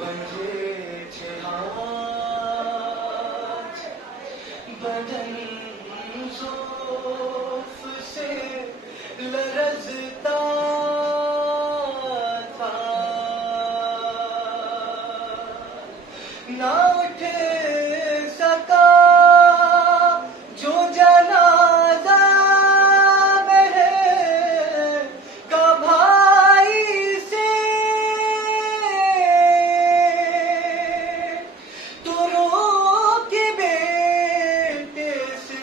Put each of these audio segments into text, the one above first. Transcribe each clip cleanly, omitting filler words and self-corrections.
बंधे थे हाथ, बदन ज़ोफ़ से लरज़ता था, ना उठ सका जो जनाज़ा बहन का भाई से, तो रो के बेटे से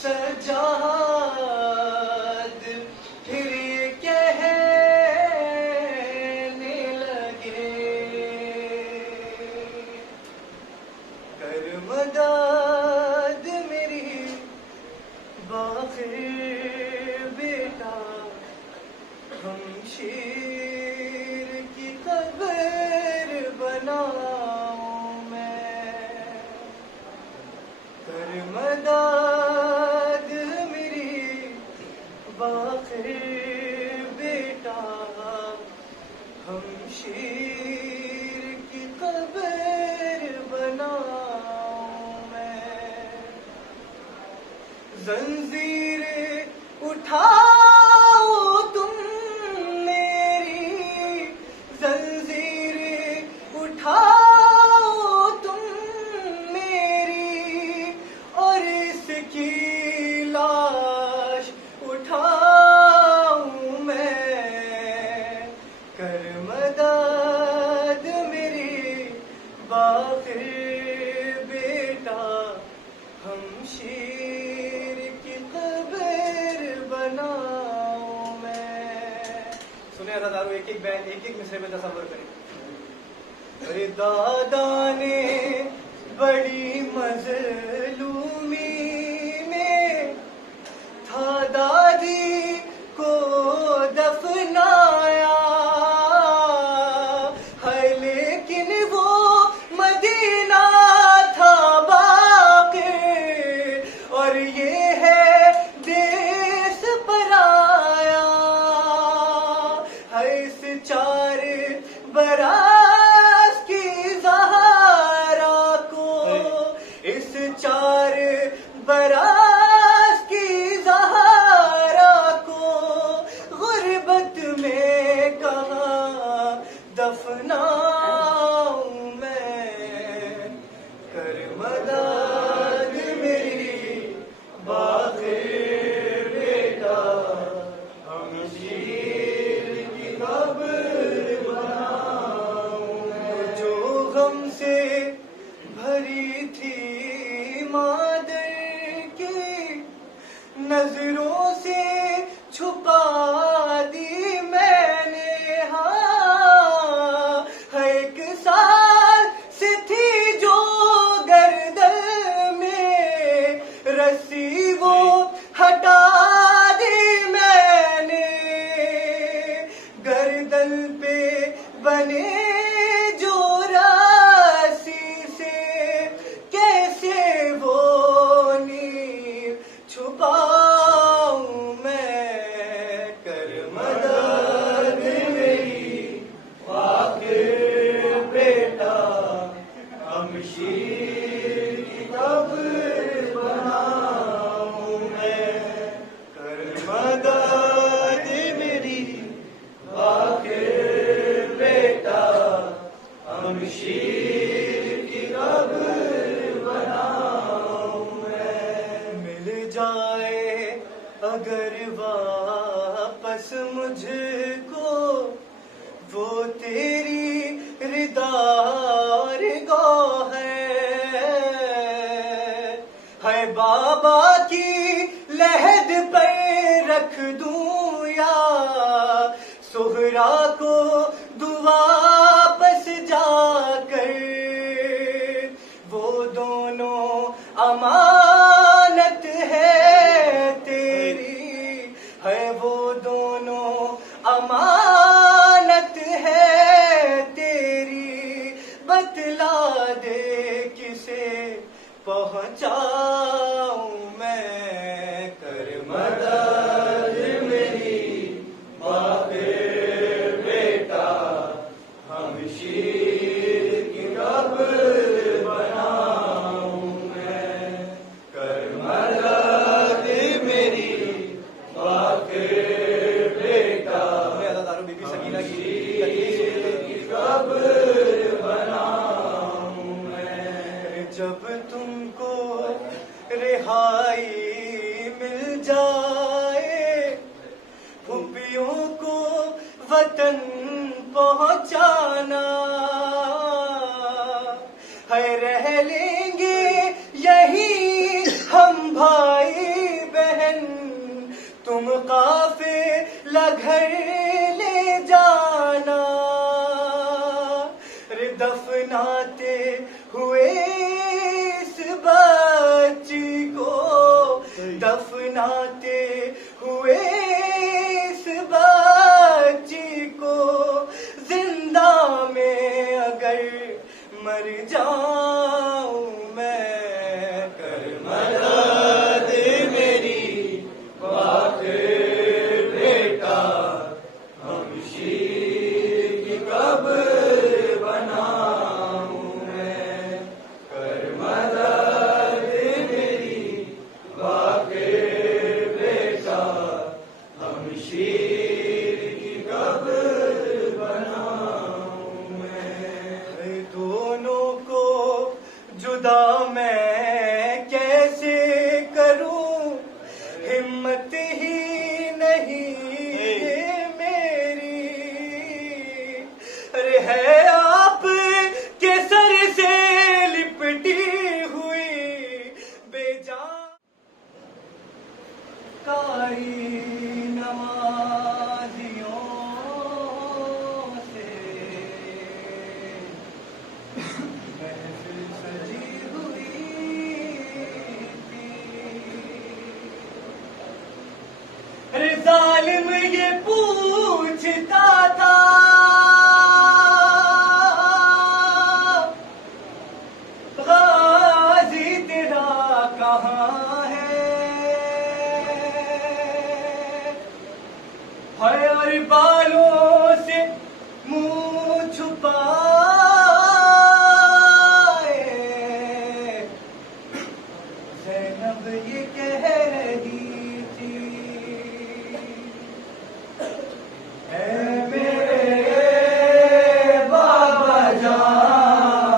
सजाद फिर कहने लगे, कर मदद मेरी बाखिर बेटा, हम शेर की कब्र बनाऊं मैं, कर मदद मेरी बाखिर बेटा, हम शेर की कब्र बनाऊं मैं, जंजीरें उठाओ तुम मेरी, जंजीरें उठाओ तुम मेरी, और इसकी लाश उठाऊं मैं, कर मदद मेरी बाखिर बेटा, हम शेर की कब्र बनाऊं मैं। सुने दारू, एक एक बैन एक एक मिसरे में तसव्वुर करें। अरे दादा ने बड़ी मजलूमी में था दादी को दफनाया है, लेकिन वो मदीना था बाकी, और ये है देश पराया है, इस 4 बरस की ज़हरा को, इस 4 बरस की ज़हरा को गुर्बत में कहाँ दफनाऊं मैं, कर मदद मेरी बाखिर बेटा, हम शेर की कब्र बनाऊं मैं, जो गम से भरी थी मादर की नजरों से छुपा दी मैंने, हाँ, 1 साल से थी जो गर्दन में रस्सी वो हटा दी मैंने, गर्दन पे बने जो रस्सी से कैसे वो नीर छुपाऊं मैं, कर मदद मेरी बाखिर बेटा, हम शेर की कब्र बनाऊं मैं, कर मदद मेरी बाखिर बेटा, हम शेर की कब्र बनाऊं मैं, मिल जाए अगर वापस मुझको वो तेरी रिदा है, बाबा की लहद पर रख दूं या सुहरा को दुआ वापस जाकर, वो दोनों अमानत है तेरी, है वो दोनों अमानत है तेरी, बतला दे किसे पहुंचाऊं मैं, कर मदद मेरी बाप बेटा, हम शीर वतन पहुंचाना है, रह लेंगे यही हम भाई बहन, तुम काफिला घर ले जाना। रे दफनाते हुए इस बच्ची को, दफनाते हुए इस बच्ची को, जिंदा में अगर मर जाऊं मैं, कर मदद मेरी बाक़िर बेटा, हमशीर की कब्र बनाऊं मैं, कर मदद मेरी बाक़िर बेटा, हमशीर की कब्र बनाऊं मैं। दोनों को जुदा मैं कैसे करूं, हिम्मत ही नहीं ये मेरी। अरे है आप के सर से लिपटी हुई बेजान कारी नमाजियों से महफिल सजी हुई थी। अरे जालिम ये पूछता था, गाजी तेरा कहाँ है, और बालों से मुंह छुपाए ज़ैनब ये कह रही थी, ऐ मेरे बाबा जान,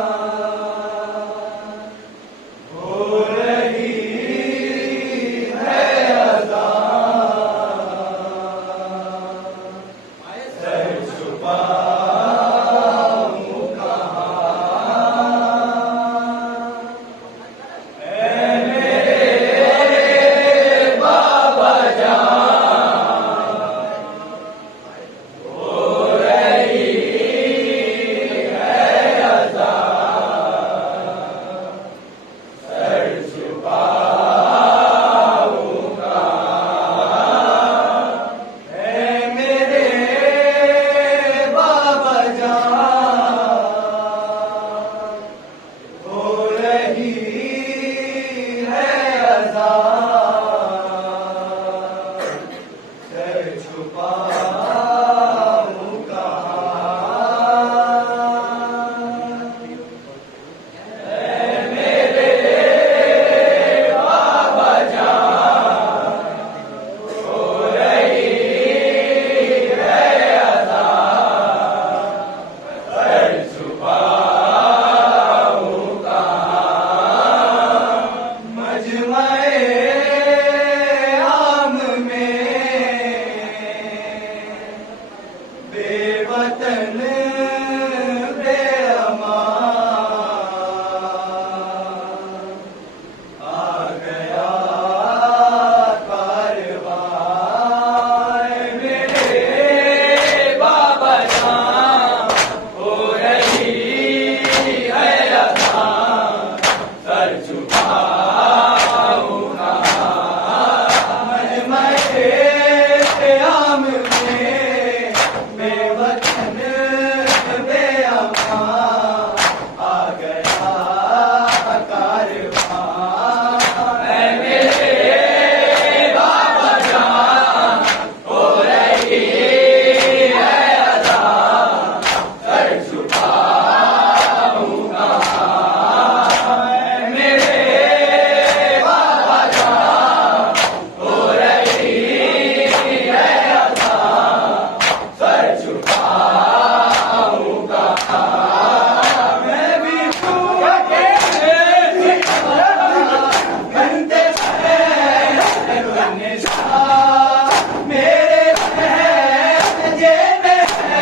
हो रही है अज़ान, सर छुपाऊं कहाँ, ऐ मेरे बाबा जान, हो रही है अज़ान, सर छुपाऊं कहाँ, ऐ मेरे बाबा जान, हो रही है अज़ान, सर छुपाऊं बेवतन बेअमान आ गया कारवां, मेरे बाबा जान, हो रही है अज़ान, सर छुपाऊं कहाँ, मजमे क़याम में बेवतन बेअमान आ गया कारवां, ऐ मेरे बाबा जान, हो रही है अज़ान, सर छुपाऊं कहाँ, ऐ मेरे बाबा जान, हो रही है अज़ान, सर छुपाऊं कहाँ, मैं भी तू अकेले बनते हैं निशा, मेरे लहजे में है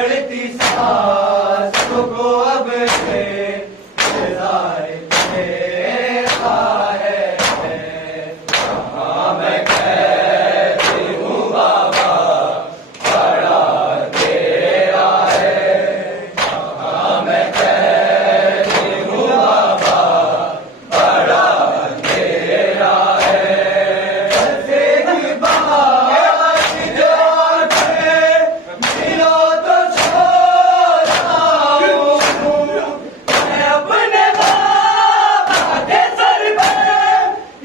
उखड़ती सांसों को अब से इंतजार तेरा है। कहाँ मैं कहती हूँ बाबा बड़ा तेरा है। कहाँ मैं कहती हूँ बाबा बड़ा तेरा है। एक बात जो मिलो तो छोड़ाऊं मैं अपने बाबा के सर पे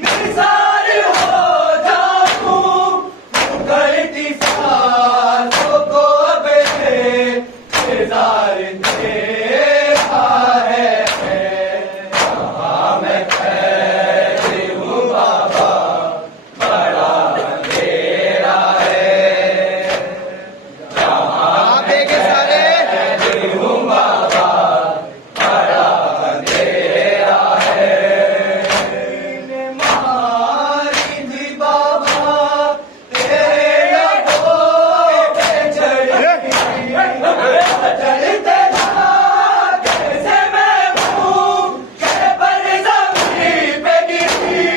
निसार हो जाऊं। उखड़ती सांसों को अब से इंतजार तेरा है। कहाँ मैं कहती हूँ बाबा बड़ा तेरा है। कहाँ देखे सारे हूँ बाबा बड़ा तेरा है। मारी थी बाबा तेरे लबों पे चढ़ी चलते ना कैसे मैं हूँ के पर ज़मीन पे गिरी।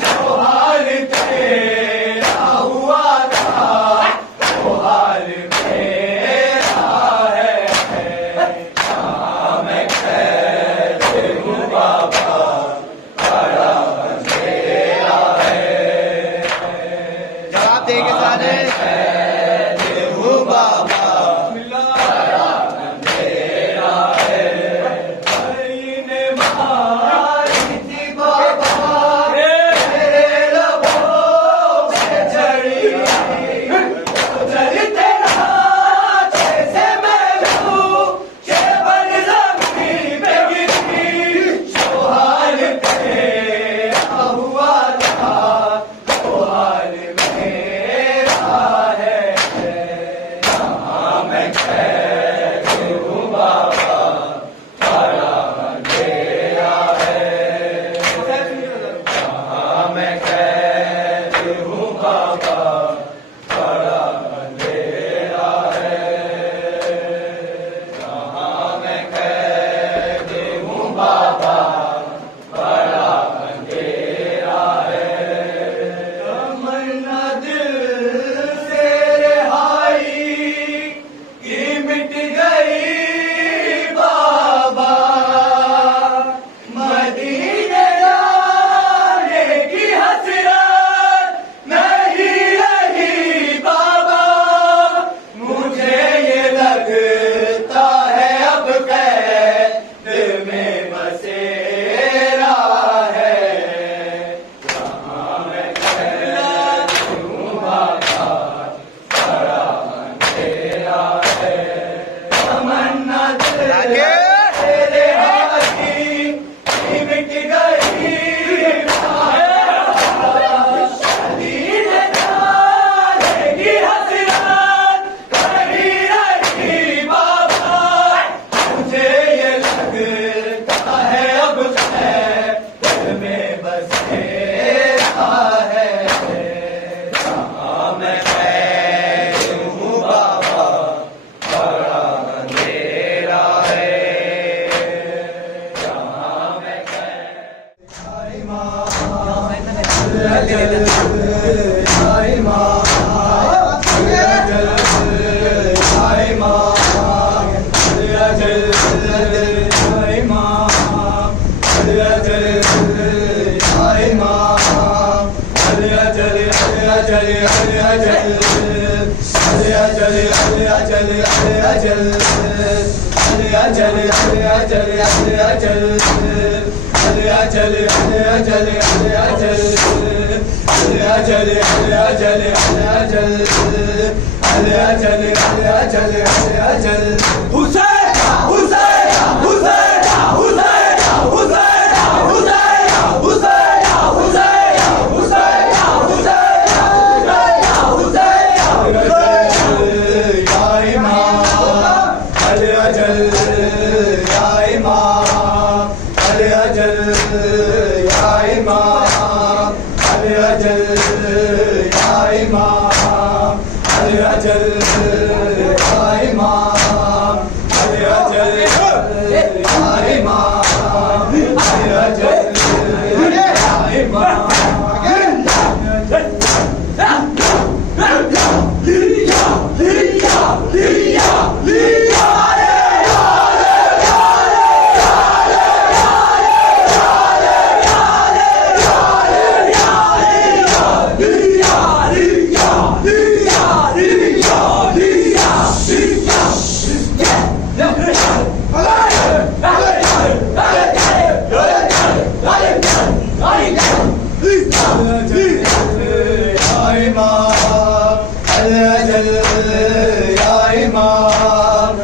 जो हाल तेरा हुआ था वो हाल मेरा है। कहाँ मैं कहती हूँ बाबा बड़ा तेरा है। जवाब देंगे सारे कहती हूँ बाबा बड़ा तेरा है। ने मारी थी बाबा तेरे लबों पे चढ़ी चलते रहा जैसे मैं हूँ के पर ज़मीन पे गिरी। जो हाल तेरा हुआ था वो हाल मेरा है। कहाँ मैं कहती हूँ बाबा बड़ा तेरा है। कहाँ मैं कहती हूँ बाबा बड़ा तेरा है। कहाँ मैं कहती हूँ बाबा बड़ा तेरा है। तमन्ना दिल से रिहाई की मिट गई बाबा। मदीने जाने की हसरत नहीं रही बाबा। मुझे ये लगता है अब कैद में बसेरा है। कहाँ मैं कहती हूँ बाबा बड़ा तेरा है। तमन्ना दिल से रिहाई की मिट गई मदीने जाने की हसरत नहीं रही बाबा। मुझे ये लगता है अब दिल में बसेरा है। कहाँ मैं कहती हूँ बाबा बड़ा तेरा है। कहाँ मैं कहती माँ जल हाय माँ जल हाय माँ जल हाय माँ जल हाय माँ जल अजल हाय माँ या इमाम